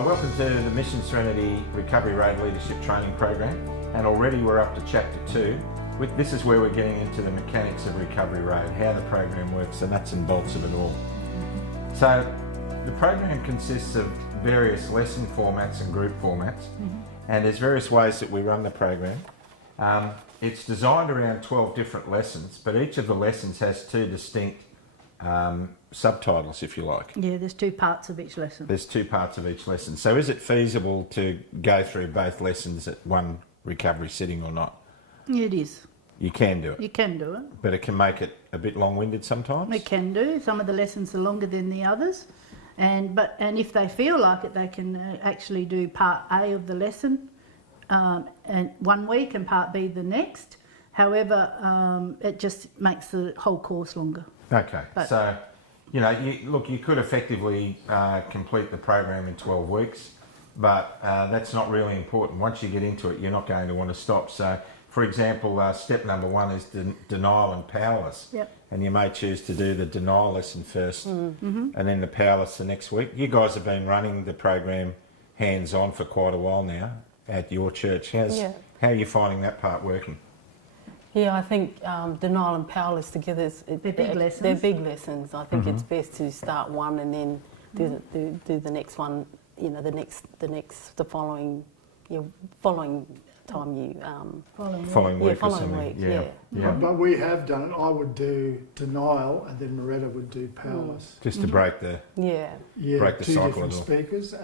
Hi, welcome to the Mission Serenity Recovery Road Leadership Training Program, and already we're up to Chapter 2. This is where we're getting into the mechanics of Recovery Road, how the program works, the nuts and bolts of it all. So the program consists of various lesson formats and group formats, and there's various ways that we run the program. It's designed around 12 different lessons, but each of the lessons has two distinct subtitles, if you like. Yeah, there's two parts of each lesson. There's two parts of each lesson. So is it feasible to go through both lessons at one recovery sitting or not? It is. You can do it. You can do it. But it can make it a bit long-winded sometimes? It can do. Some of the lessons are longer than the others. And if they feel like it, they can actually do part A of the lesson and 1 week and part B the next. However, it just makes the whole course longer. Okay, so, you know, you could effectively complete the program in 12 weeks, but that's not really important. Once you get into it, you're not going to want to stop. So, for example, step number 1 is denial and powerless. Yep. And you may choose to do the denial lesson first and then the powerless the next week. You guys have been running the program hands-on for quite a while now at your church. How are you finding that part working? Yeah, I think denial and powerless together, they're big lessons. They're big lessons. I think it's best to start one and then do the next one. You know, the following time you following week. Yeah. But we have done it. I would do denial, and then Moretta would do powerless. Just to break the break the two cycle different at all. speakers,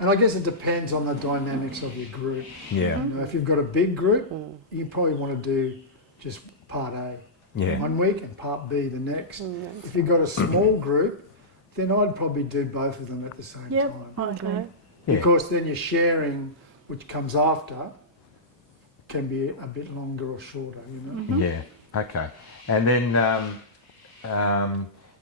and I guess it depends on the dynamics of your group. Yeah. You know, if you've got a big group, you probably want to do just part A 1 week and part B the next. If you've got a small group, then I'd probably do both of them at the same time. Okay. Because then your sharing, which comes after, can be a bit longer or shorter, you know. Yeah, okay. And then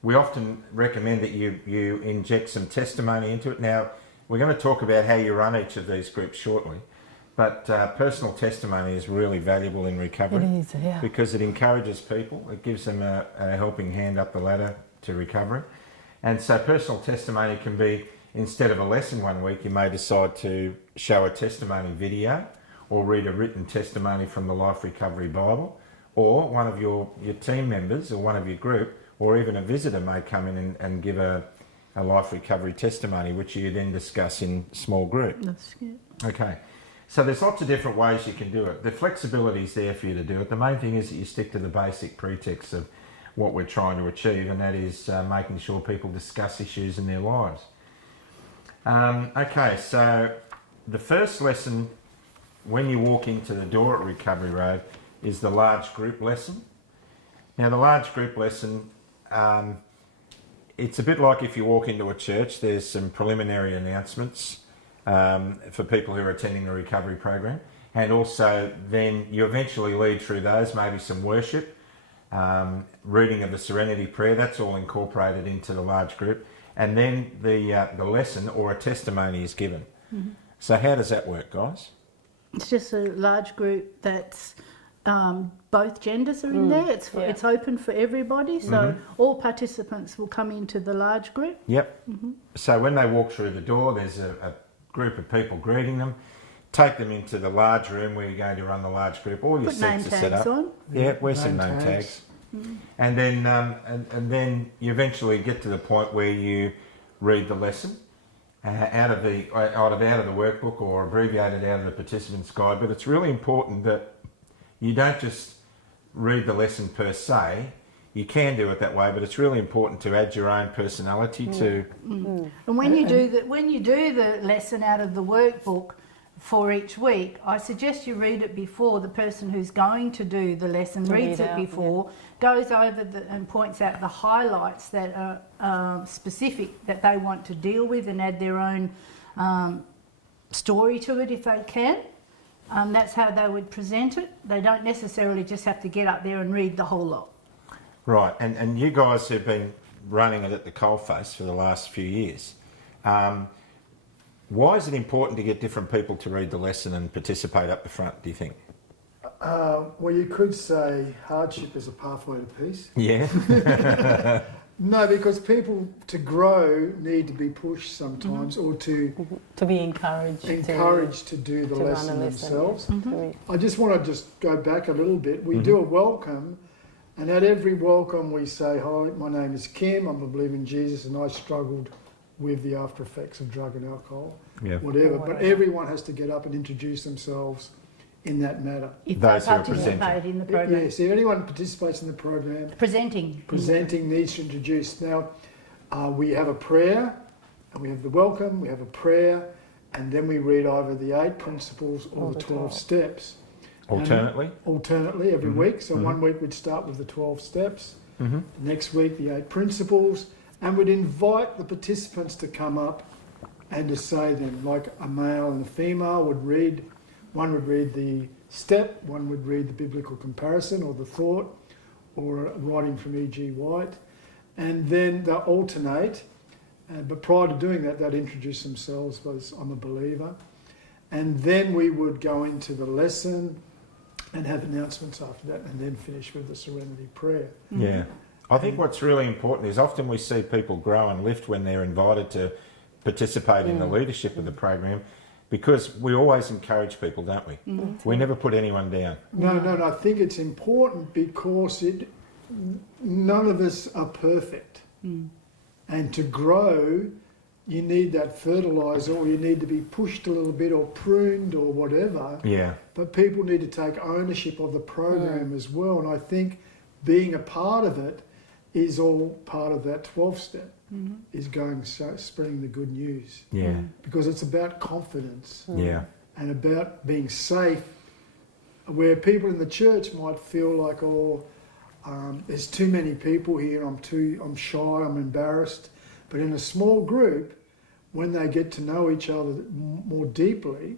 we often recommend that you inject some testimony into it. Now, we're going to talk about how you run each of these groups shortly, but personal testimony is really valuable in recovery. It is, yeah. Because it encourages people, it gives them a helping hand up the ladder to recovery. And so personal testimony can be, instead of a lesson 1 week, you may decide to show a testimony video or read a written testimony from the Life Recovery Bible, or one of your team members or one of your group, or even a visitor may come in and give a life recovery testimony, which you then discuss in small group. That's good. Okay, so there's lots of different ways you can do it. The flexibility is there for you to do it. The main thing is that you stick to the basic pretext of what we're trying to achieve, and that is making sure people discuss issues in their lives. Okay, so the first lesson when you walk into the door at Recovery Road is the large group lesson. Now, the large group lesson, it's a bit like if you walk into a church. There's some preliminary announcements for people who are attending the recovery program, and also then you eventually lead through those, maybe some worship, reading of the Serenity Prayer. That's all incorporated into the large group, and then the lesson or a testimony is given. So how does that work, guys? It's just a large group that's both genders are in there. It's open for everybody, so all participants will come into the large group. Yep. So when they walk through the door, there's a group of people greeting them. Take them into the large room where you're going to run the large group. All your Put name seats are set tags up. on. Yeah, wear some name tags. And then and then you eventually get to the point where you read the lesson out of the workbook, or abbreviated out of the participant's guide. But it's really important that you don't just read the lesson per se. You can do it that way, but it's really important to add your own personality to. And when you do the lesson out of the workbook for each week, I suggest you read it before. The person who's going to do the lesson reads it before, goes over and points out the highlights that are specific that they want to deal with, and add their own story to it if they can. That's how they would present it. They don't necessarily just have to get up there and read the whole lot. Right, and you guys have been running it at the coalface for the last few years. Why is it important to get different people to read the lesson and participate up the front, do you think? Well, you could say hardship is a pathway to peace. Yeah. No, because people to grow need to be pushed sometimes, or to be encouraged to do the lesson themselves. Yeah. I just want to just go back a little bit. We do a welcome, and at every welcome we say, "Hi, my name is Kim. I'm a believer in Jesus, and I struggled with the after effects of drug and alcohol, whatever." But everyone has to get up and introduce themselves in that matter. If Those they who are participate in the program. Yes, if anyone participates in the program, Presenting. needs to introduce. Now, we have a prayer, and we have the welcome, we have a prayer, and then we read either the 8 principles or the 12 steps. Alternately, every week. So 1 week we'd start with the 12 steps, next week the 8 principles, and we'd invite the participants to come up and to say them, like a male and a female would read. One would read the step, one would read the biblical comparison or the thought, or a writing from E.G. White, and then they'll alternate. But prior to doing that, they'd introduce themselves as, "I'm a believer," and then we would go into the lesson and have announcements after that, and then finish with the Serenity Prayer. Yeah. I think what's really important is often we see people grow and lift when they're invited to participate in the leadership of the program, because we always encourage people, don't we? We never put anyone down. No, I think it's important because none of us are perfect. And to grow, you need that fertiliser, or you need to be pushed a little bit or pruned or whatever. Yeah. But people need to take ownership of the program as well. And I think being a part of it is all part of that 12th step, is spreading the good news. Yeah. Because it's about confidence. Yeah. And about being safe, where people in the church might feel like, there's too many people here, I'm shy, I'm embarrassed. But in a small group, when they get to know each other more deeply,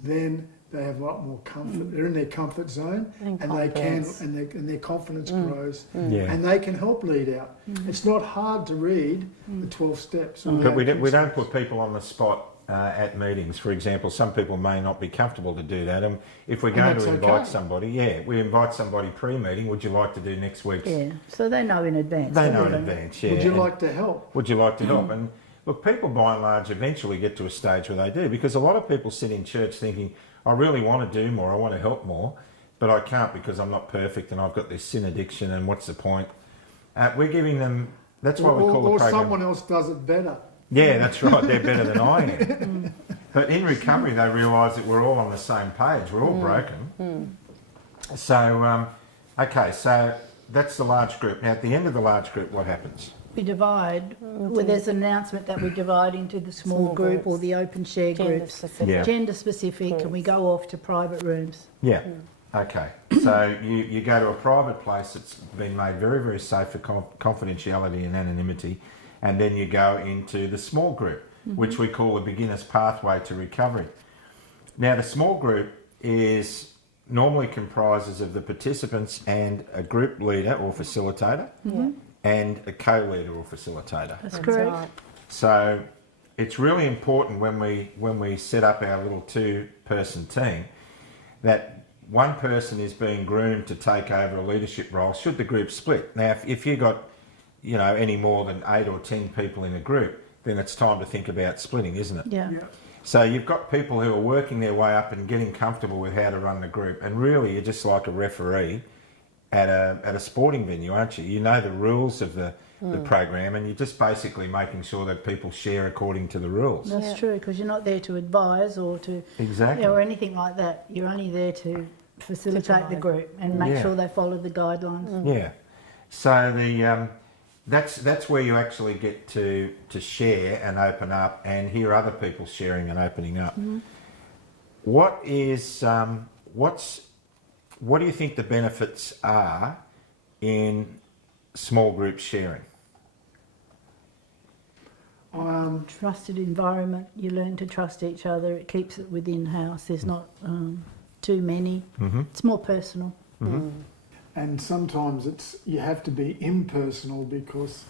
then they have a lot more comfort. They're in their comfort zone, and they can, and their confidence grows, and they can help lead out. It's not hard to read the 12 steps. But we don't put people on the spot at meetings. For example, some people may not be comfortable to do that. And if we're going to invite somebody, we invite somebody pre-meeting. Would you like to do next week's? Yeah, so they know in advance. They know in advance, yeah. Would you like to help? Would you like to help? And look, people by and large eventually get to a stage where they do, because a lot of people sit in church thinking, I really want to do more, I want to help more, but I can't because I'm not perfect and I've got this sin addiction, and what's the point? We're giving them, that's why we call the program. Or someone else does it better. Yeah, that's right, they're better than I am. But in recovery, they realise that we're all on the same page, we're all broken. So, okay, so that's the large group. Now, at the end of the large group, what happens? We divide, there's an announcement that we divide into the small group or the open share groups, gender specific, and we go off to private rooms. Yeah, okay. So you go to a private place that's been made very, very safe for confidentiality and anonymity, and then you go into the small group, which we call the beginner's pathway to recovery. Now, the small group normally comprises of the participants and a group leader or facilitator. And a co-leader or facilitator. That's correct. Right. So it's really important when we set up our little 2-person team that one person is being groomed to take over a leadership role should the group split. Now, if you got any more than 8 or 10 people in a group, then it's time to think about splitting, isn't it? Yeah. So you've got people who are working their way up and getting comfortable with how to run the group, and really you're just like a referee at a sporting venue, aren't you? You know the rules of the program, and you're just basically making sure that people share according to the rules. That's true, because you're not there to advise or to or anything like that. You're only there to facilitate the group and make sure they follow the guidelines. Yeah. So that's where you actually get to share and open up and hear other people sharing and opening up. What do you think the benefits are in small group sharing? Trusted environment. You learn to trust each other. It keeps it within house. There's not too many. It's more personal. And sometimes you have to be impersonal, because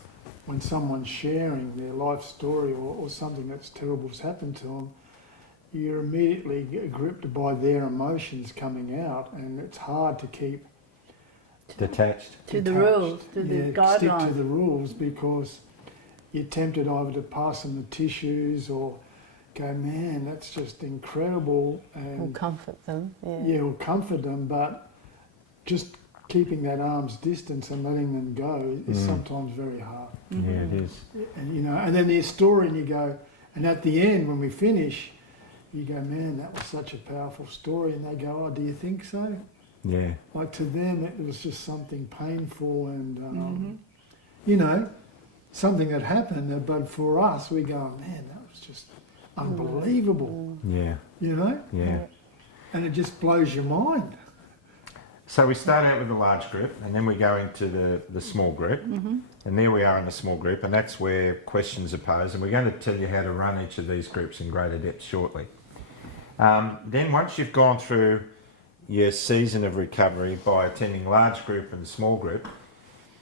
when someone's sharing their life story or something that's terrible has happened to them, you're immediately gripped by their emotions coming out, and it's hard to keep Detached. To the rules, to the Stick to guidelines. the rules, because you're tempted either to pass them the tissues or go, man, that's just incredible, Or and comfort them. or comfort them, but just keeping that arm's distance and letting them go is sometimes very hard. Yeah, it is. And and then there's story, and you go, and at the end when we finish, you go, man, that was such a powerful story, and they go, oh, do you think so? Yeah. Like, to them it was just something painful and something that happened, but for us we go, man, that was just unbelievable. Yeah. Yeah. And it just blows your mind. So we start out with a large group, and then we go into the small group, and there we are in the small group, and that's where questions are posed, and we're going to tell you how to run each of these groups in greater depth shortly. Then once you've gone through your season of recovery by attending large group and small group,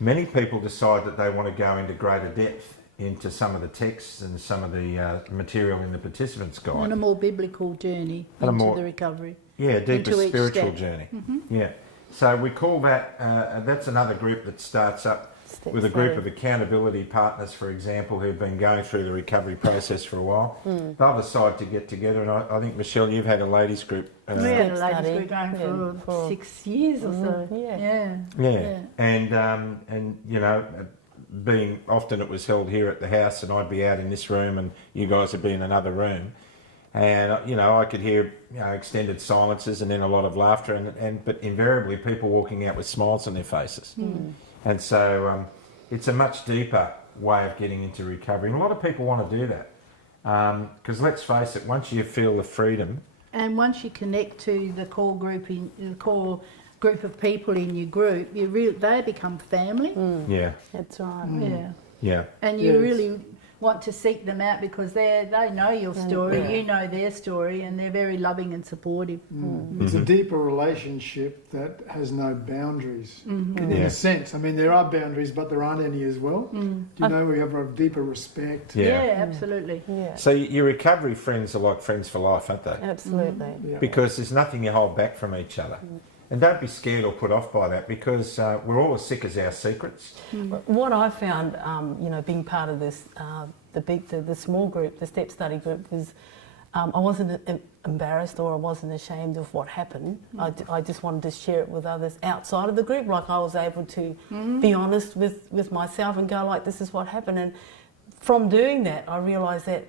many people decide that they want to go into greater depth into some of the texts and some of the material in the participants' guide. On a more biblical journey And a into more- the recovery. Yeah, deeper into each spiritual step. journey. Yeah. So we call that, that's another group that starts up Step with a group study. of accountability partners, for example, who've been going through the recovery process for a while. They'll decide to get together, and I think, Michelle, you've had a ladies group. We had a ladies study. group going Yeah, for for- 6 years or so. Yeah. Yeah. And being often it was held here at the house, and I'd be out in this room and you guys would be in another room. And, I could hear, extended silences and then a lot of laughter, but invariably people walking out with smiles on their faces. And so it's a much deeper way of getting into recovery. And a lot of people want to do that. Because let's face it, once you feel the freedom. And once you connect to the core group of people in your group, they become family. Yeah. That's right. Yeah. Yeah. And you Yes. really want to seek them out because they know your story, Yeah. you know their story, and they're very loving and supportive. It's a deeper relationship that has no boundaries in Yeah. a sense. I mean, there are boundaries, but there aren't any as well. Do you know, we have a deeper respect. Yeah. Absolutely. Yeah. So your recovery friends are like friends for life, aren't they? Absolutely. Yeah. Because there's nothing you hold back from each other. And don't be scared or put off by that, because we're all as sick as our secrets. What I found, being part of this, the small group, the step study group, was I wasn't embarrassed or I wasn't ashamed of what happened. I just wanted to share it with others outside of the group. Like, I was able to be honest with myself and go, like, this is what happened. And from doing that, I realised that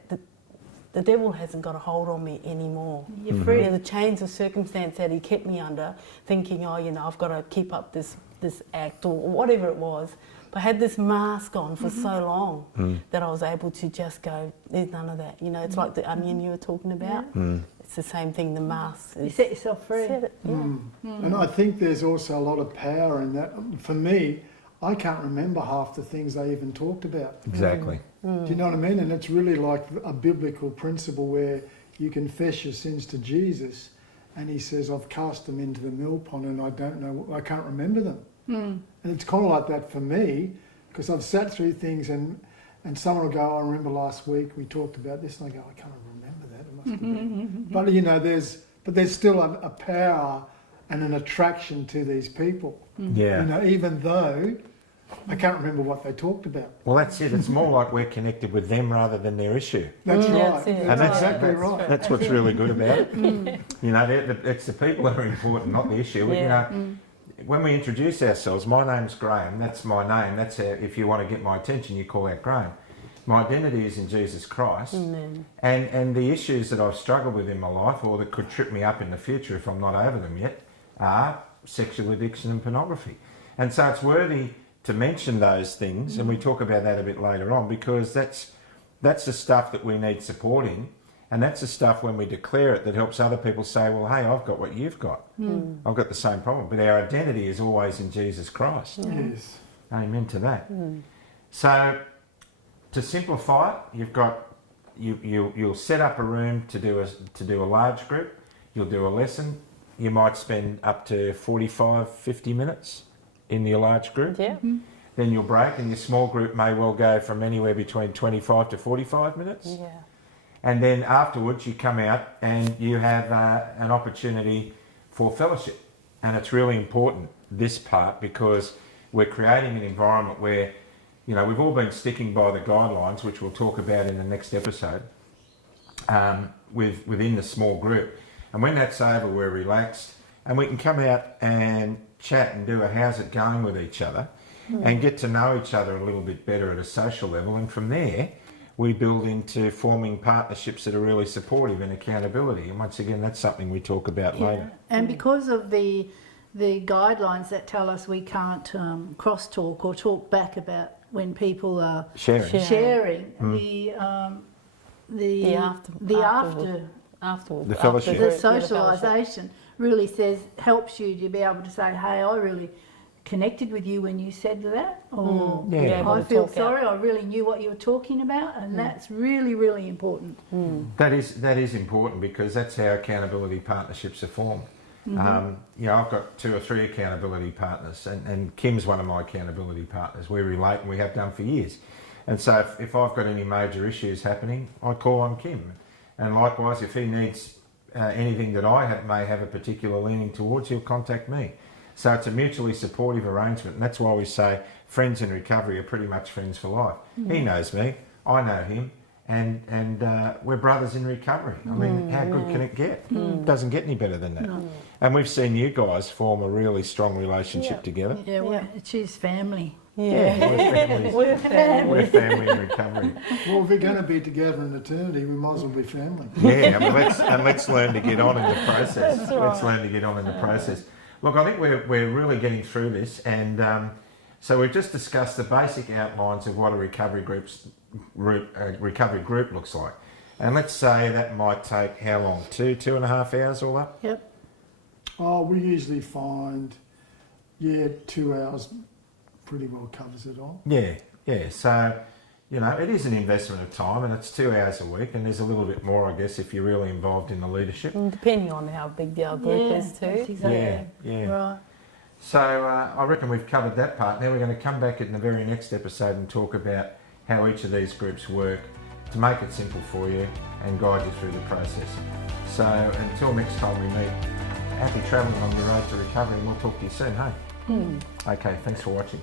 the devil hasn't got a hold on me anymore. You're free. The chains of circumstance that he kept me under, thinking, I've got to keep up this act or whatever it was. But I had this mask on for so long that I was able to just go, there's none of that. It's like the onion you were talking about. It's the same thing, the mask. You set yourself free. And I think there's also a lot of power in that. For me, I can't remember half the things they even talked about. Exactly. Do you know what I mean? And it's really like a biblical principle where you confess your sins to Jesus, and he says, I've cast them into the mill pond and I can't remember them. And it's kind of like that for me, because I've sat through things and someone will go, I remember last week we talked about this, and I go, I can't remember that, it must have been. But there's still a power and an attraction to these people. Yeah. Even though I can't remember what they talked about. Well, that's it. It's more like we're connected with them rather than their issue. That's right. That's it. And That's exactly right. That's what's really good about it. It's the people that are important, not the issue. Yeah. When we introduce ourselves, my name's Graham. That's my name. That's how, if you want to get my attention, you call out Graham. My identity is in Jesus Christ. Amen. And the issues that I've struggled with in my life, or that could trip me up in the future if I'm not over them yet, are sexual addiction and pornography. And so it's worthy to mention those things, and we talk about that a bit later on, because that's the stuff that we need supporting, and that's the stuff when we declare it that helps other people say, well, hey, I've got what you've got. I've got the same problem. But our identity is always in Jesus Christ. Yes. Amen to that. So to simplify it, you'll set up a room to do a large group. You'll do a lesson. You might spend up to 45, 50 minutes in your large group. Yeah. Then you'll break, and your small group may well go from anywhere between 25 to 45 minutes. Yeah. And then afterwards you come out and you have an opportunity for fellowship. And it's really important, this part, because we're creating an environment where, you know, we've all been sticking by the guidelines, which we'll talk about in the next episode, within the small group. And when that's over, we're relaxed and we can come out and chat and do a how's it going with each other and get to know each other a little bit better at a social level. And from there, we build into forming partnerships that are really supportive and accountability. And once again, that's something we talk about later. And because of the guidelines that tell us we can't cross-talk or talk back about when people are sharing, the socialisation really helps you to be able to say, hey, I really connected with you when you said that, or I feel sorry, I really knew what you were talking about, and that's really, really important. That is important, because that's how accountability partnerships are formed. You know, I've got 2 or 3 accountability partners, and Kim's one of my accountability partners. We relate, and we have done for years. And so if I've got any major issues happening, I call on Kim. And likewise, if he needs anything that I may have a particular leaning towards, he'll contact me. So it's a mutually supportive arrangement, and that's why we say friends in recovery are pretty much friends for life. He knows me, I know him, and we're brothers in recovery. I mean, how good can it get? It doesn't get any better than that. And we've seen you guys form a really strong relationship together. Yeah, she's family. We're family in recovery. Well, if we're going to be together in eternity, we might as well be family. Yeah, I mean, let's learn to get on in the process. Let's learn to get on in the process. Look, I think we're really getting through this, and so we've just discussed the basic outlines of what a recovery group looks like. And let's say that might take how long? 2.5 hours all up? Yep. Oh, we usually find, 2 hours pretty well covers it all. Yeah. So, you know, it is an investment of time, and it's 2 hours a week, and there's a little bit more, I guess, if you're really involved in the leadership. Depending on how big the group is too. Exactly. Yeah. Right. So I reckon we've covered that part. Now we're going to come back in the very next episode and talk about how each of these groups work to make it simple for you and guide you through the process. So until next time we meet, happy travelling on your road to recovery, and we'll talk to you soon, hey? Okay, thanks for watching.